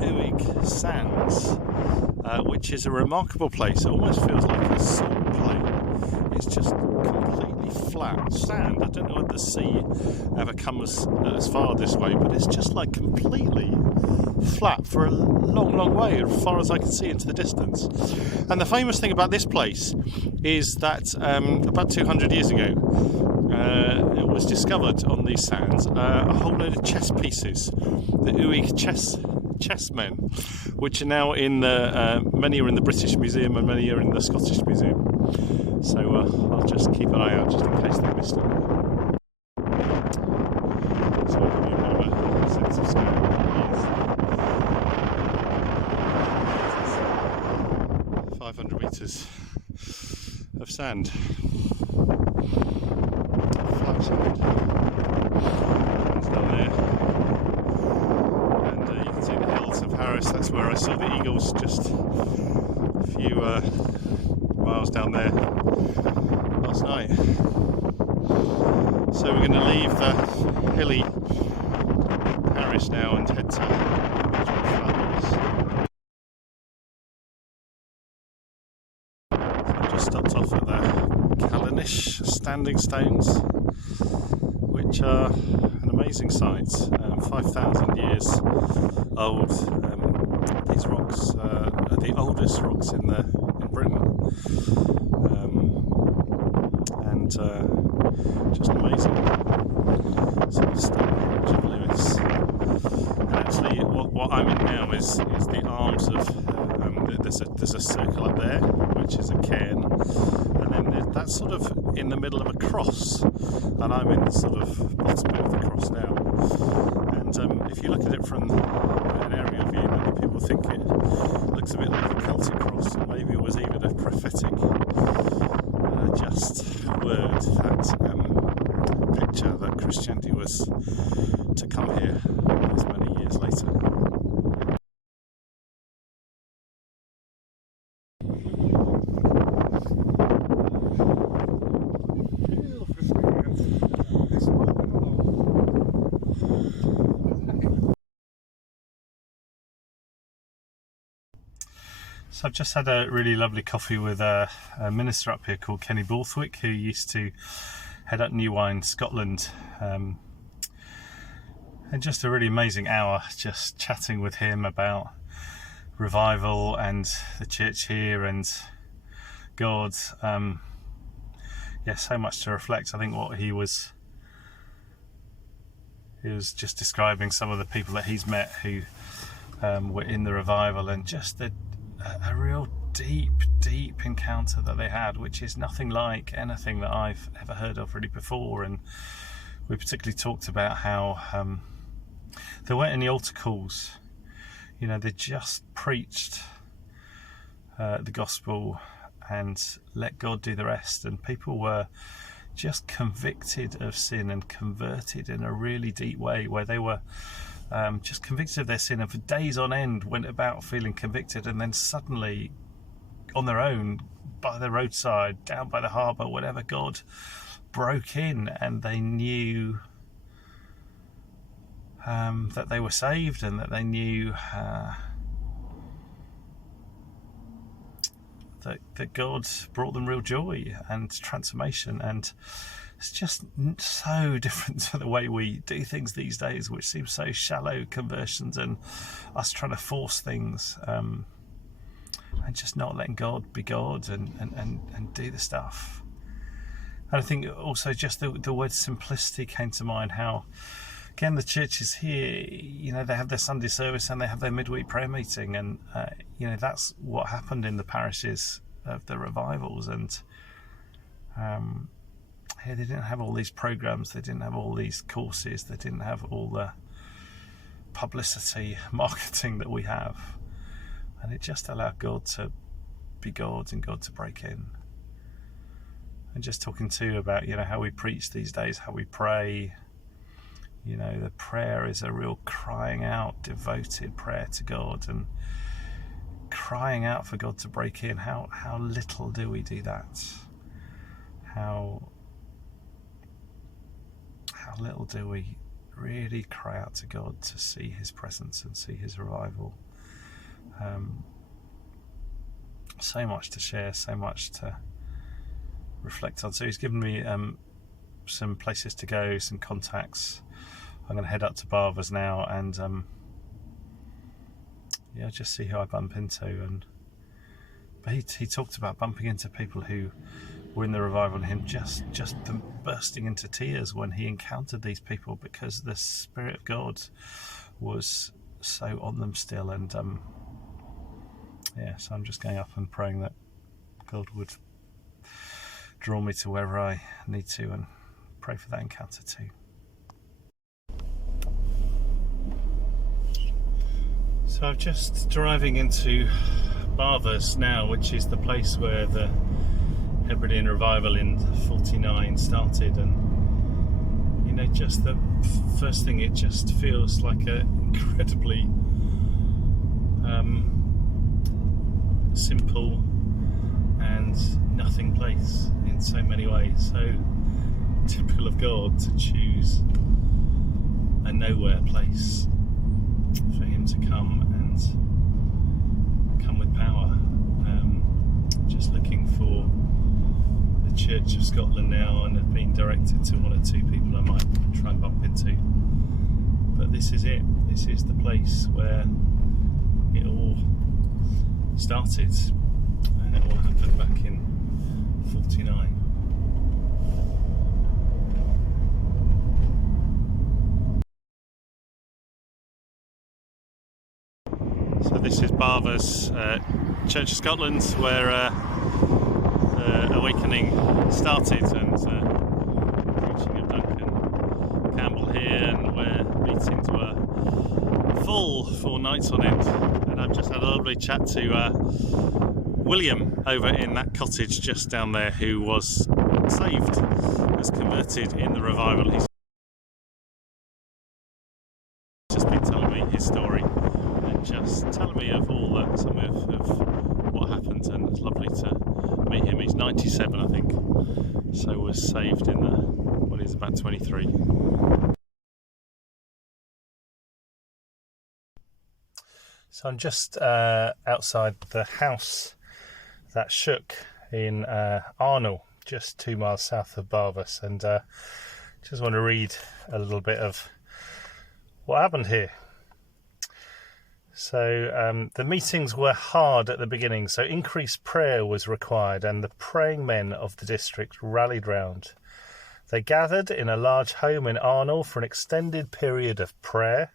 Uig Sands, which is a remarkable place. It almost feels like a salt plain. It's just completely flat sand. I don't know if the sea ever comes as far this way, but it's just like completely flat for a long way, as far as I can see into the distance. And the famous thing about this place is that about 200 years ago, it was discovered on these sands a whole load of chess pieces, the Uig chessmen, which are now in many are in the British Museum and many are in the Scottish Museum. So I'll just keep an eye out just in case they missed them. So I'll give you a bit of a sense of scale. 500 metres of sand. Flat sand. It's down there. And you can see the hills of Harris. That's where I saw the eagles just a few miles down there last night. So we're going to leave the hilly Harris now and head to just stopped off at the Callanish Standing Stones, which are an amazing sight. 5,000 years old. These rocks are the oldest rocks in Britain, and just amazing. So the Stonehenge of Lewis. And actually, what I'm in now is the arms of. There's a circle up there, which is a cairn, and then that's sort of in the middle of a cross, and I'm in the sort of bottom bit of the cross now. And if you look at it from an aerial view, many people think it looks a bit like a Celtic cross, and maybe it was even a prophetic just word, that picture that Christianity was to come here these many years later. So I've just had a really lovely coffee with a minister up here called Kenny Borthwick, who used to head up New Wine Scotland, and just a really amazing hour just chatting with him about revival and the church here and God. So much to reflect. I think what he was just describing some of the people that he's met who were in the revival, and just a real deep encounter that they had, which is nothing like anything that I've ever heard of really before. And we particularly talked about how there weren't any altar calls. They just preached the gospel and let God do the rest, and people were just convicted of sin and converted in a really deep way, where they were just convicted of their sin, and for days on end went about feeling convicted, and then suddenly on their own, by the roadside, down by the harbour, whatever, God broke in, and they knew that they were saved, and that they knew that God brought them real joy and transformation. And it's just so different to the way we do things these days, which seems so shallow conversions and us trying to force things, and just not letting God be God and do the stuff. And I think also just the word simplicity came to mind, how again the churches here, they have their Sunday service and they have their midweek prayer meeting, and that's what happened in the parishes of the revivals. And they didn't have all these programs, they didn't have all these courses, they didn't have all the publicity, marketing that we have, and it just allowed God to be God and God to break in. And just talking too about how we preach these days, how we pray. The prayer is a real crying out, devoted prayer to God, and crying out for God to break in. How little do we do that? How little do we really cry out to God to see his presence and see his revival? So much to share, so much to reflect on. So he's given me some places to go, some contacts. I'm going to head up to Barvers now and just see who I bump into. But he talked about bumping into people who were in the revival, and him just bursting into tears when he encountered these people, because the Spirit of God was so on them still. And so I'm just going up and praying that God would draw me to wherever I need to, and pray for that encounter too. So I'm just driving into Barvers now, which is the place where the Hebridean revival in 49 started, and just the first thing, it just feels like an incredibly simple and nothing place in so many ways. So typical of God to choose a nowhere place for him to come with power. Just looking for the Church of Scotland now, and have been directed to one or two people I might try and bump into. But this is it. This is the place where it all started, and it all happened back in 49. So this is Barvers, Church of Scotland, where the awakening started, and preaching of Duncan Campbell here, and where meetings were full for nights on end. And I've just had a lovely chat to William over in that cottage just down there, who was saved, was converted in the revival. He's just been telling me his story, just telling me of all that, some of what happened, and it's lovely to meet him. He's 97, I think, so was saved in when he was about 23. So I'm just outside the house that shook in Arnall, just 2 miles south of Barvers, and just want to read a little bit of what happened here. So the meetings were hard at the beginning, so increased prayer was required, and the praying men of the district rallied round. They gathered in a large home in Arnall for an extended period of prayer.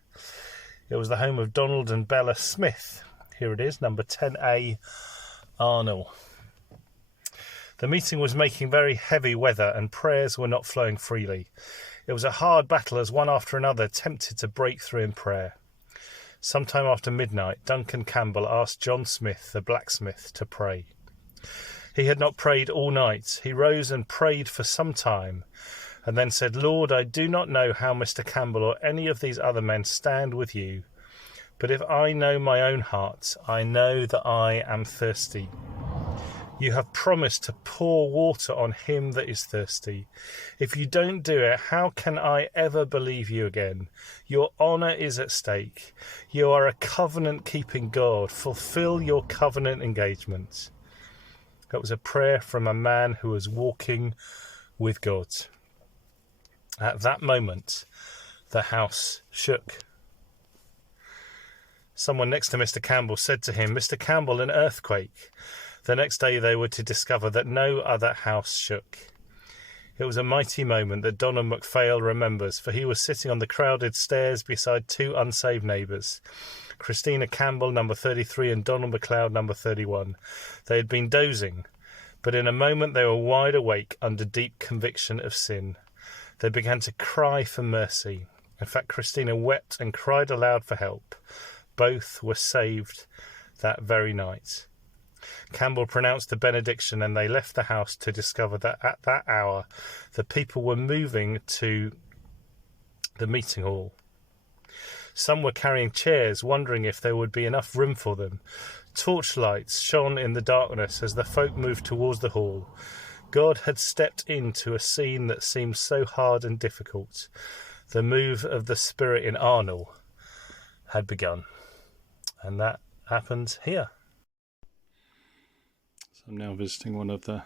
It was the home of Donald and Bella Smith. Here it is, number 10A, Arnall. The meeting was making very heavy weather, and prayers were not flowing freely. It was a hard battle, as one after another attempted to break through in prayer. Sometime after midnight, Duncan Campbell asked John Smith, the blacksmith, to pray. He had not prayed all night. He rose and prayed for some time, and then said, "Lord, I do not know how Mr. Campbell or any of these other men stand with you, but if I know my own heart, I know that I am thirsty. You have promised to pour water on him that is thirsty. If you don't do it, how can I ever believe you again? Your honour is at stake. You are a covenant-keeping God. Fulfill your covenant engagement." That was a prayer from a man who was walking with God. At that moment, the house shook. Someone next to Mr. Campbell said to him, "Mr. Campbell, an earthquake." The next day they were to discover that no other house shook. It was a mighty moment that Donald MacPhail remembers, for he was sitting on the crowded stairs beside two unsaved neighbours, Christina Campbell, number 33, and Donald MacLeod, number 31. They had been dozing, but in a moment they were wide awake under deep conviction of sin. They began to cry for mercy. In fact, Christina wept and cried aloud for help. Both were saved that very night. Campbell pronounced the benediction, and they left the house to discover that at that hour the people were moving to the meeting hall. Some were carrying chairs, wondering if there would be enough room for them. Torchlights shone in the darkness as the folk moved towards the hall. God had stepped into a scene that seemed so hard and difficult. The move of the Spirit in Arnall had begun. And that happened here. So I'm now visiting one of the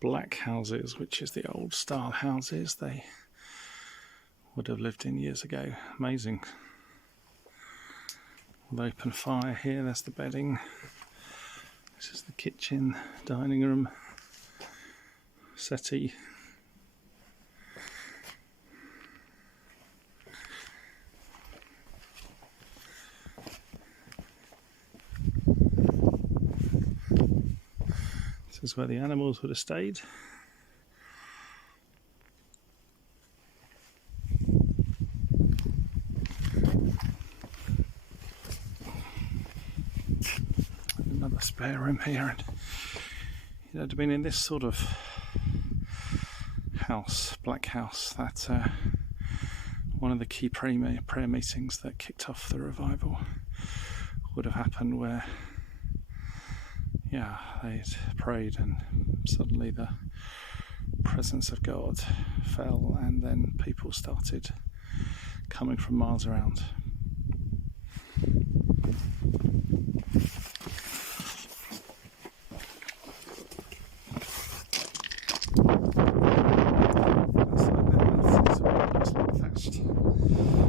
black houses, which is the old style houses they would have lived in years ago. Amazing. With open fire here, there's the bedding. This is the kitchen, dining room, settee. This is where the animals would have stayed. Another spare room here, and you know, to been in this sort of house, black house, that one of the key prayer meetings that kicked off the revival would have happened, where they'd prayed and suddenly the presence of God fell, and then people started coming from miles around.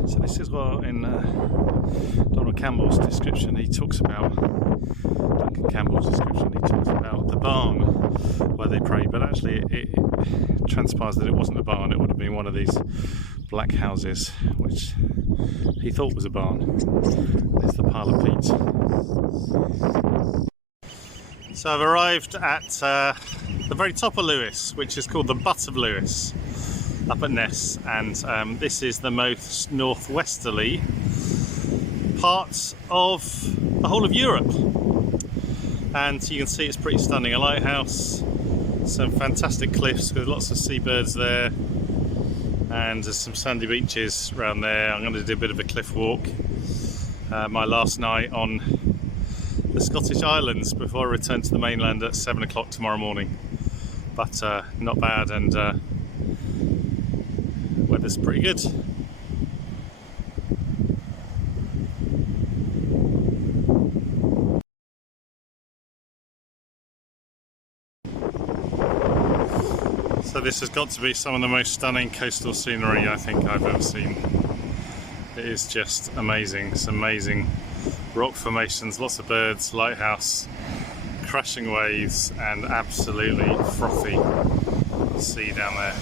So this is what in Donald Campbell's description he talks about, Duncan Campbell's description, he talks about the barn where they prayed, but actually it transpires that it wasn't a barn, it would have been one of these black houses which he thought was a barn. There's the pile of peat. So I've arrived at the very top of Lewes, which is called the Butt of Lewes, up at Ness, and this is the most northwesterly part of the whole of Europe, and you can see it's pretty stunning. A lighthouse, some fantastic cliffs with lots of seabirds there, and there's some sandy beaches around there. I'm going to do a bit of a cliff walk, my last night on the Scottish Islands before I return to the mainland at 7 o'clock tomorrow morning, but not bad, and weather's pretty good. So this has got to be some of the most stunning coastal scenery I think I've ever seen. It is just amazing. Some amazing rock formations, lots of birds, lighthouse, crashing waves, and absolutely frothy sea down there.